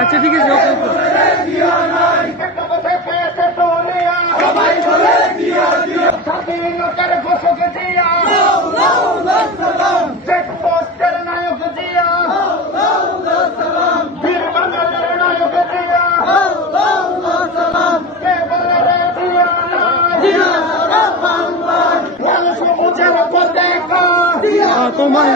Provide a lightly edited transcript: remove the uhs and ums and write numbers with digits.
আচ্ছা ঠিক আছে স্বাধীনতার ঘোষক জিয়া চেকপোস্টের নায়ক জিয়া বীর বাঙালির নায়ক জিয়া তোমার